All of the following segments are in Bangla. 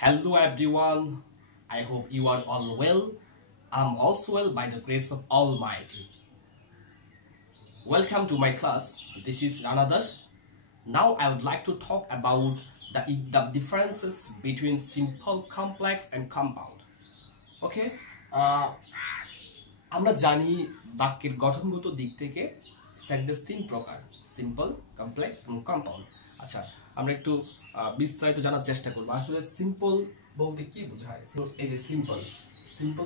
Hello everyone, I hope you are all well. I'm also well by the grace of Almighty. Welcome to my class. This is Ranadas. Now I would like to talk about the differences between simple, complex and compound. Okay? আমরা জানি বাক্যের গঠনগত দিক থেকে সেন্টেন্স তিন প্রকার: সিম্পল, কমপ্লেক্স এবং কম্পাউন্ড। আচ্ছা, আমরা একটু বিস্তারিত জানার চেষ্টা করব আসলে সিম্পল বলতে কি বোঝায়। এই যে সিম্পল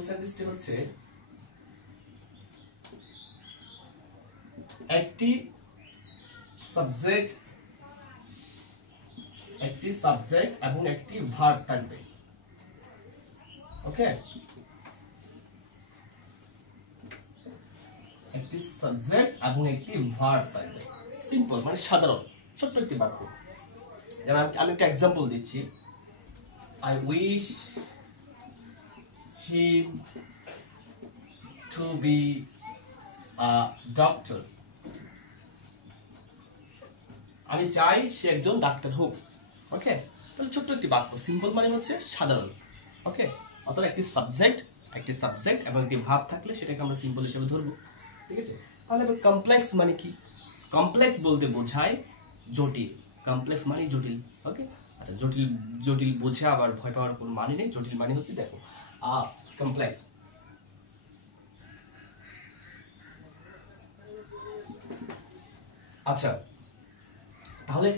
সেন্টেন্সটি হচ্ছে একটি সাবজেক্ট এবং একটি ভার্ব থাকবে। ওকে, একটি সাবজেক্ট এবং একটি ভার্ব থাকবে। সিম্পল মানে সাধারণ, ছোট্ট একটি বাক্য। আমি একটা এক্সাম্পল দিচ্ছি। I wish him to be a doctor. আমি চাই সে একজন ডাক্তার হোক। ওকে, তাহলে ছোট্ট একটি বাক্য। সিম্পল মানে হচ্ছে সাধারণ। ওকে, অর্থাৎ একটি সাবজেক্ট এবং একটি ভার্ব থাকলে সেটাকে আমরা সিম্পল হিসেবে ধরবো। ঠিক আছে, তাহলে কমপ্লেক্স মানে কি? কমপ্লেক্স বলতে বোঝায় জটিল। কমপ্লেক্স মানে জটিল। ওকে, আচ্ছা, জটিল বোঝা আবার ভয় পাওয়ার কোনো মানে নেই। জটিল মানে হচ্ছে, দেখো, কমপ্লেক্স। আচ্ছা, তাহলে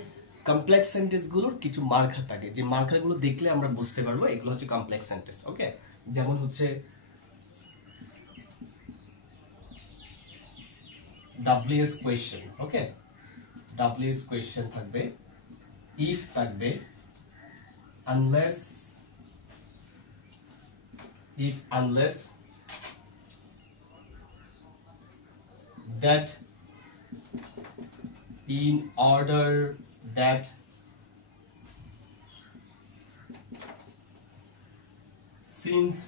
কমপ্লেক্স সেন্টেন্স গুলোর কিছু মার্কার থাকে, যে মার্কার গুলো দেখলে আমরা বুঝতে পারবো এগুলো হচ্ছে কমপ্লেক্স সেন্টেন্স। ওকে, যেমন হচ্ছে WS কোয়েশ্চেন। ওকে, WS কোয়েশ্চেন থাকবে, ইফ থাকবে, unless, that, in order that, since,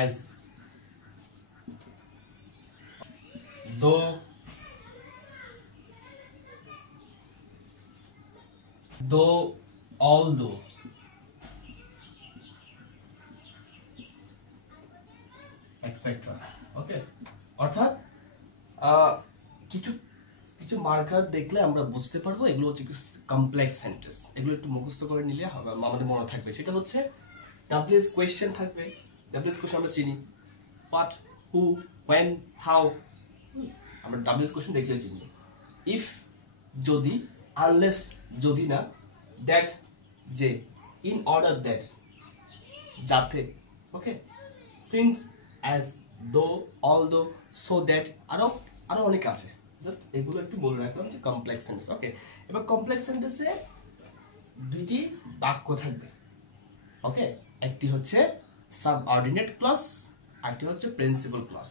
as, though, although, etc. ওকে, অর্থাৎ কিছু মার্কার দেখলে আমরা বুঝতে পারবো এগুলো হচ্ছে কমপ্লেক্স সেন্টেন্স। এগুলো একটু মুখস্থ করে নিলে আমাদের মনে থাকবে। সেটা হচ্ছে WS কোয়েশ্চেন থাকবে। WS কোয়েশ্চেন আমরা চিনি, হোয়াট, হু, when, how। আমরা WS কোয়েশ্চেন দেখলে চিনি। ইফ যদি, আনলেস যদি না, দ্যাট যে, ইন অর্ডার দ্যাট যাতে। ওকে, সিন্স, অ্যাজ, দো, অলদো, সো দ্যাট, আরো অনেক আছে। জাস্ট এগুলো একটু বলে রাখলাম যে কমপ্লেক্স সেন্টেন্স। ওকে, এবার কমপ্লেক্স সেন্টেন্সে দুইটি বাক্য থাকবে। ওকে, একটি হচ্ছে সাবঅর্ডিনেট ক্লজ, আরেকটি হচ্ছে প্রিন্সিপাল ক্লজ।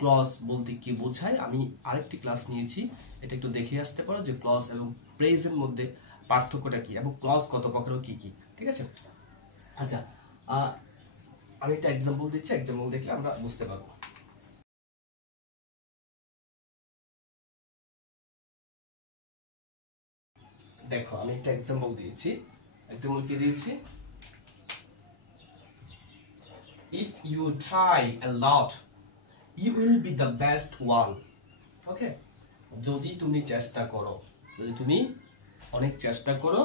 ক্লজ বলতে কি বোঝায় আমি আরেকটি ক্লাস নিয়েছি, এটা একটু দেখে আসতে পারো যে ক্লজ এবং প্রেজেন্ট মধ্যে পার্থক্যটা কি এবং ক্লজ কত প্রকার ও কি কি। ঠিক আছে, আচ্ছা, আমি একটা এক্সাম্পল দিচ্ছি, এক্সাম্পল দেখলে আমরা বুঝতে পারবো। দেখো, আমি একটা এক্সাম্পল দিয়েছি। এক্সাম্পল কি দিয়েছি? If you try a lot, you will be the best one. ওকে, যদি তুমি চেষ্টা করো, যদি তুমি অনেক চেষ্টা করো,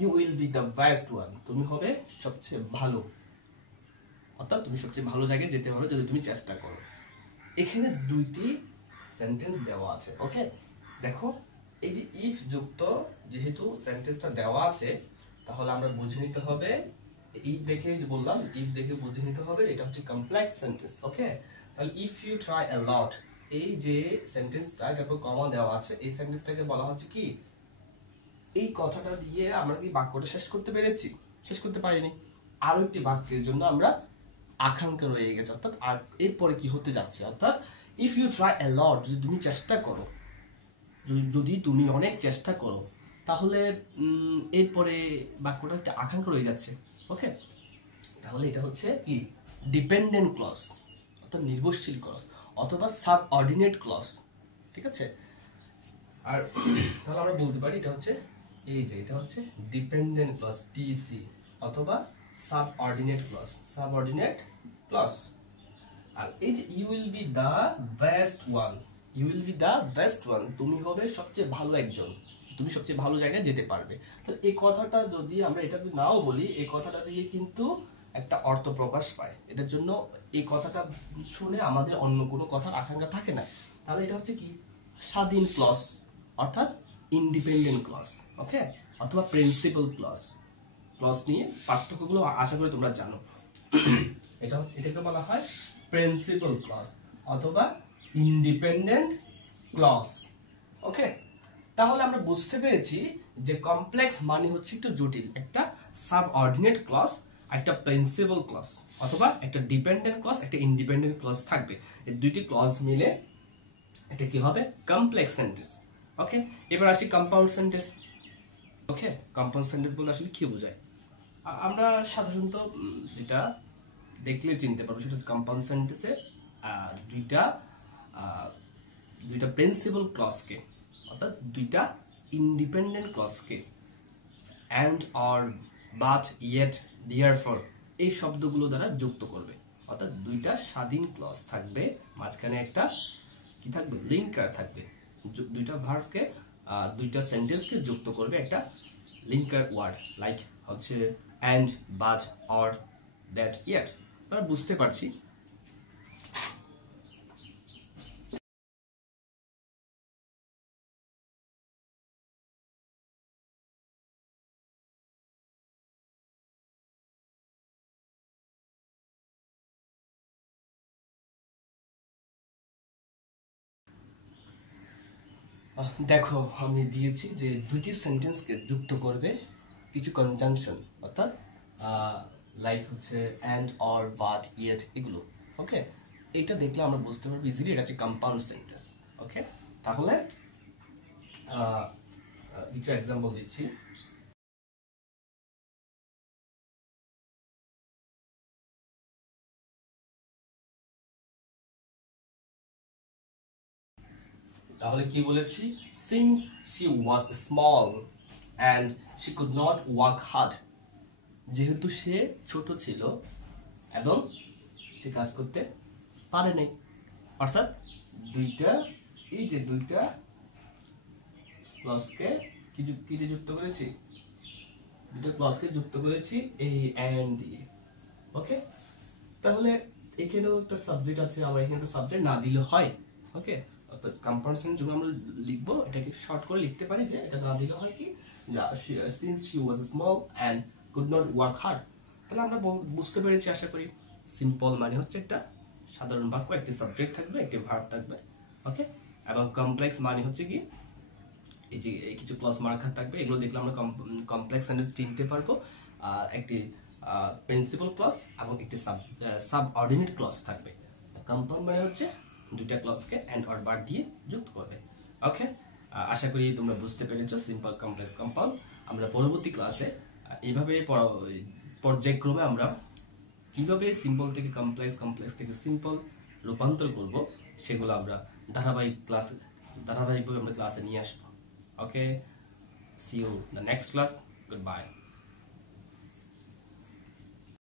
you will be the best one, তুমি হবে সবচেয়ে ভালো। অর্থাৎ তুমি সবচেয়ে ভালো জায়গায় যেতে পারো যদি তুমি চেষ্টা করো। এখানে দুইটি সেন্টেন্স দেওয়া আছে। ওকে, দেখো, এই যে ইফ যুক্ত যেহেতু সেন্টেন্সটা দেওয়া আছে, তাহলে আমরা বুঝে নিতে হবে, ইফ দেখে যে বললাম, ইফ দেখে বুঝে নিতে হবে এটা হচ্ছে কমপ্লেক্স সেন্টেন্স। ওকে, তাহলে if you try a lot, এই যে সেন্টেন্সটা তারপর কমা দেওয়া আছে, এই সেন্টেন্সটাকে বলা হচ্ছে কি? এই কথাটা দিয়ে আমরা কি বাক্যটা শেষ করতে পেরেছি? শেষ করতে পারিনি। আরো একটি বাক্যের জন্য আমরা আকাঙ্ক্ষা রয়ে গেছে, অর্থাৎ এরপরে কি হতে যাচ্ছে। অর্থাৎ ইফ ইউ ট্রাই আ লট, যদি তুমি চেষ্টা করো, যদি তুমি অনেক চেষ্টা করো, তাহলে এরপরে বাক্যটা একটা আকাঙ্ক্ষা রয়ে যাচ্ছে। ওকে, তাহলে এটা হচ্ছে কি? ডিপেন্ডেন্ট ক্লজ, অর্থাৎ নির্ভরশীল ক্লজ, অথবা সাবঅর্ডিনেট ক্লজ। ঠিক আছে, আর তাহলে আমরা বলতে পারি এটা হচ্ছে এই যে এটা হচ্ছে ডিপেন্ডেন্ট ক্লজ ডিসি অথবা সাবঅর্ডিনেট ক্লজ আর এই যে you will be the best one, তুমি হবে সবচেয়ে ভালো একজন, তুমি সবচেয়ে ভালো জায়গায় যেতে পারবে। তো এই কথাটা যদি আমরা এটা যদি নাও বলি, এই কথাটা দিয়ে কিন্তু একটা অর্থ প্রকাশ পায়। এটার জন্য এই কথাটা শুনে আমাদের অন্য কোনো কথার আকাঙ্ক্ষা থাকে না। তাহলে এটা হচ্ছে কি স্বাধীন ক্লজ অর্থাৎ ইন্ডিপেন্ডেন্ট ক্লজ, ওকে, অথবা প্রিন্সিপাল ক্লজ নিয়ে পার্থক্যগুলো আশা করি তোমরা জানো। এটা হচ্ছে এটাকে বলা হয় প্রিন্সিপাল ক্লজ অথবা ইন্ডিপেন্ডেন্ট ক্লজ, ওকে। তাহলে আমরা বুঝতে পেরেছি যে কমপ্লেক্স মানে হচ্ছে একটু জটিল, একটা সাবঅর্ডিনেট ক্লজ, একটা প্রিন্সিপাল ক্লজ অথবা একটা ডিপেন্ডেন্ট ক্লজ, একটা ইন্ডিপেন্ডেন্ট ক্লজ থাকবে। এই দুইটি ক্লজ মিলে এটা কি হবে কমপ্লেক্স সেন্টেন্স, ওকে। এবার আসি কম্পাউন্ড সেন্টেন্স, ওকে। কম্পাউন্ড সেন্টেন্স বলতে আসলে কি বোঝায়? আমরা সাধারণত যেটা দেখলে চিনতে পারবো সেটা হচ্ছে কম্পাউন্ড সেন্টেন্সে দুইটা প্রিন্সিপাল ক্লজকে অর্থাৎ দুইটা ইন্ডিপেন্ডেন্ট ক্লজকে and or but yet therefore এই শব্দগুলো দ্বারা যুক্ত করবে। অর্থাৎ দুইটা স্বাধীন ক্লজ থাকবে, মাঝখানে একটা কি থাকবে লিঙ্কার থাকবে, দুইটা ভার্বকে দুইটা সেন্টেন্সকে যুক্ত করবে একটা লিঙ্কার ওয়ার্ড, লাইক হচ্ছে and but or that yet. আমরা বুঝতে পারছি। দেখো আমি দিয়েছি যে দুইটি সেন্টেন্সকে যুক্ত করবে কিছু কনজাংশন, অর্থাৎ লাইক হচ্ছে অ্যান্ড অর বাট ইয়েট এগুলো, ওকে। এইটা দেখলে আমরা বুঝতে পারবো ইজিলি এটা হচ্ছে কম্পাউন্ড সেন্টেন্স, ওকে। তাহলে কিছু এক্সাম্পল দিচ্ছি। তাহলে কি বলেছি, since she was small and she could not work hard, যেহেতু সে ছোট ছিল এবং সে কাজ করতে পারে নাই। অর্থাৎ দুইটা এই যে দুইটা ক্লজকে কি দিয়ে যুক্ত করেছি, দুটো ক্লজকে যুক্ত করেছি এই অ্যান্ড দিয়ে, ওকে। তাহলে এখানেও একটা সাবজেক্ট আছে, আবার এখানে একটা সাবজেক্ট না দিলে হয়, ওকে। অর্থাৎ কম্পাউন্ড সেন্টেন্স যখন আমরা লিখবো এটাকে শর্ট করে লিখতে পারি যে এটা না দিলে হয় কি since she was small and could not work hard. তাহলে আমরা বুঝতে পেরেছি আশা করি। সিম্পল মানে হচ্ছে একটা সাধারণ বাক্য, একটি সাবজেক্ট থাকবে, একটি ভার্ব থাকবে, ওকে। এবং কমপ্লেক্স মানে হচ্ছে কি এই যে কিছু ক্লজ মার্কার থাকবে, এগুলো দেখলে আমরা কমপ্লেক্স সেন্টেন্স চিনতে পারবো। একটি প্রিন্সিপাল ক্লজ এবং একটি সাবঅর্ডিনেট ক্লজ থাকবে। কম্পাউন্ড মানে হচ্ছে দুইটা ক্লজকে এন্ড অর বাট দিয়ে যুক্ত করবে, ওকে। আশা করি তোমরা বুঝতে পেরেছো সিম্পল, কমপ্লেক্স, কম্পাউন্ড। আমরা পরবর্তী ক্লাসে এইভাবে পর্যায়ক্রমে আমরা কিভাবে সিম্পল থেকে কমপ্লেক্স, কমপ্লেক্স থেকে সিম্পল রূপান্তর করব সেগুলো আমরা ধারাবাহিকভাবে আমরা ক্লাসে নিয়ে আসবো, ওকে। See you in the next class. Goodbye.